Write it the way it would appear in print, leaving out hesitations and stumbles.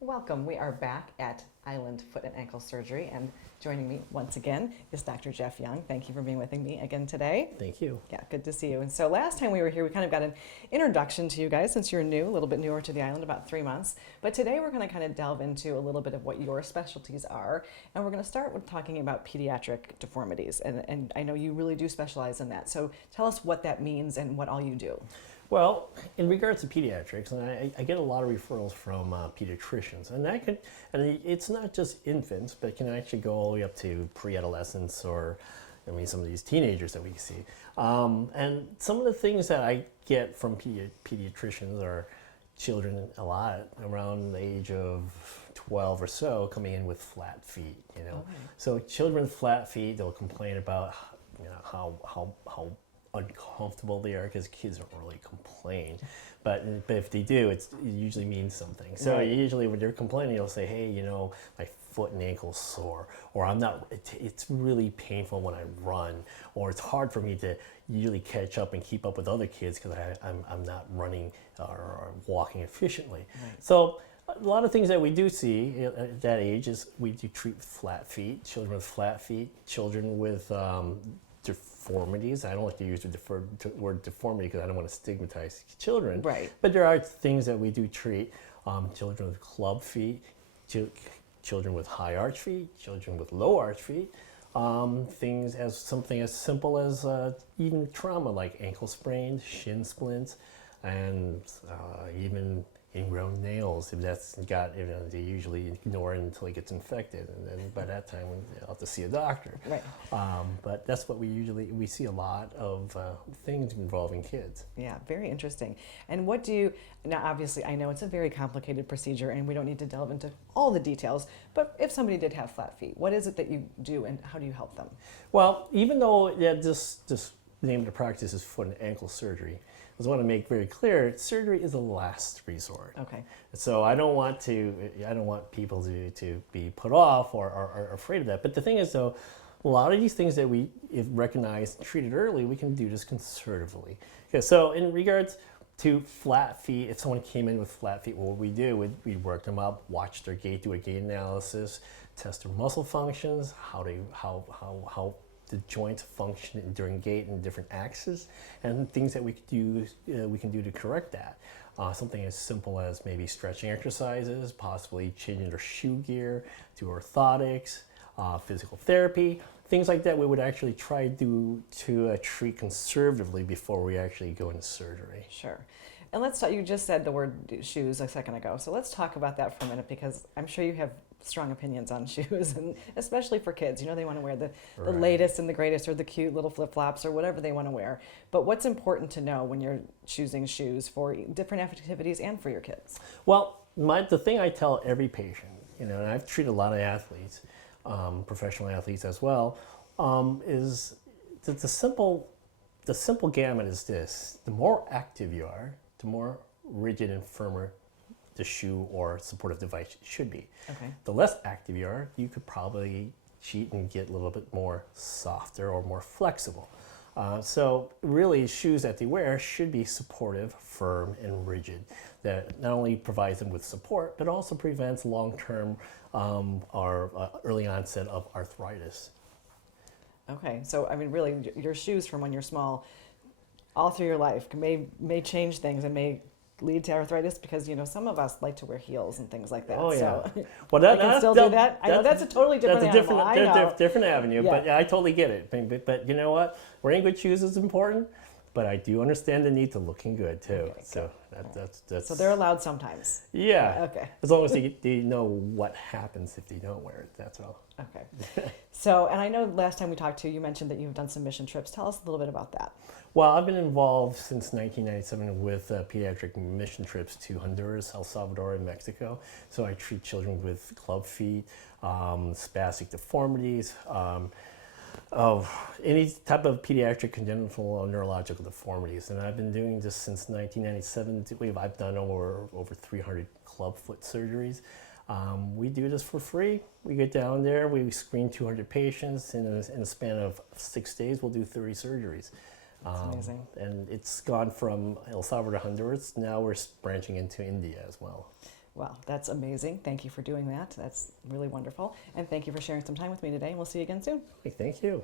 Welcome. We are back at Island Foot and Ankle Surgery, and joining me once again is Dr. Jeff Young. Thank you for being with me again today. Thank you. Yeah, good to see you. And so last time we were here, we kind of got an introduction to you guys since you're new, a little bit newer to the island, about 3 months. But today we're going to kind of delve into a little bit of what your specialties are, and we're going to start with talking about pediatric deformities. And I know you really do specialize in that. So tell us what that means and what all you do. Well, in regards to pediatrics, and I get a lot of referrals from pediatricians, and it's not just infants, but it can actually go all the way up to pre-adolescents or, some of these teenagers that we see. And some of the things that I get from pediatricians are children a lot around the age of 12 or so coming in with flat feet. Okay. So children with flat feet, they'll complain about how uncomfortable they are, because kids don't really complain, but if they do, it usually means something. So right. Usually when they're complaining, they'll say, hey, my foot and ankle's sore, or it's really painful when I run, or it's hard for me to usually catch up and keep up with other kids because I'm not running or walking efficiently. Right. So a lot of things that we do see at that age is we do treat flat feet, children with flat feet, children with deformities. I don't like to use the word deformity because I don't want to stigmatize children. Right. But there are things that we do treat: children with club feet, children with high arch feet, children with low arch feet. Something as simple as even trauma like ankle sprains, shin splints, and even ingrown nails. If they usually ignore it until it gets infected, and then by that time they'll have to see a doctor. Right. But that's what we see a lot of things involving kids. Yeah, very interesting. And now obviously I know it's a very complicated procedure and we don't need to delve into all the details, but if somebody did have flat feet, what is it that you do and how do you help them? Well, even though this name of the practice is foot and ankle surgery, I just want to make very clear, surgery is a last resort. Okay. So I don't want people to be put off or are afraid of that. But the thing is, though, a lot of these things that we recognize and treated early, we can do this conservatively. Okay, so in regards to flat feet, if someone came in with flat feet, what we do, we work them up, watch their gait, do a gait analysis, test their muscle functions, how the joints function during gait and different axes, and things that we can do to correct that. Something as simple as maybe stretching exercises, possibly changing their shoe gear, do orthotics, physical therapy, things like that. We would actually try to treat conservatively before we actually go into surgery. Sure. And let's talk, you just said the word shoes a second ago, so let's talk about that for a minute, because I'm sure you have strong opinions on shoes, and especially for kids. They want to wear the Right. latest and the greatest, or the cute little flip-flops, or whatever they want to wear. But what's important to know when you're choosing shoes for different activities and for your kids? Well, the thing I tell every patient, and I've treated a lot of athletes, professional athletes as well, is that the simple gamut is this: the more active you are, the more rigid and firmer the shoe or supportive device should be. Okay. The less active you are, you could probably cheat and get a little bit more softer or more flexible. So really, shoes that they wear should be supportive, firm, and rigid. That not only provides them with support, but also prevents long-term or early onset of arthritis. Okay, so really, your shoes from when you're small, all through your life, may change things and may lead to arthritis, because some of us like to wear heels and things like that. Oh yeah. So Well, I can still do that. I know that's a totally different animal. Different avenue. Yeah. But yeah, I totally get it. But you know what? Wearing good shoes is important. But I do understand the need to looking good too. Okay, so that's. So they're allowed sometimes. Yeah. Okay. As long as they know what happens if they don't wear it. That's all. Okay. So, and I know last time we talked to you, you mentioned that you've done some mission trips. Tell us a little bit about that. Well, I've been involved since 1997 with pediatric mission trips to Honduras, El Salvador, and Mexico. So I treat children with club feet, spastic deformities, any type of pediatric congenital or neurological deformities. And I've been doing this since 1997. I've done over 300 club foot surgeries. We do this for free. We get down there, we screen 200 patients. In a span of 6 days, we'll do 30 surgeries. That's amazing. And it's gone from El Salvador to Honduras. Now we're branching into India as well. Well, that's amazing. Thank you for doing that. That's really wonderful. And thank you for sharing some time with me today. And we'll see you again soon. Hey, thank you.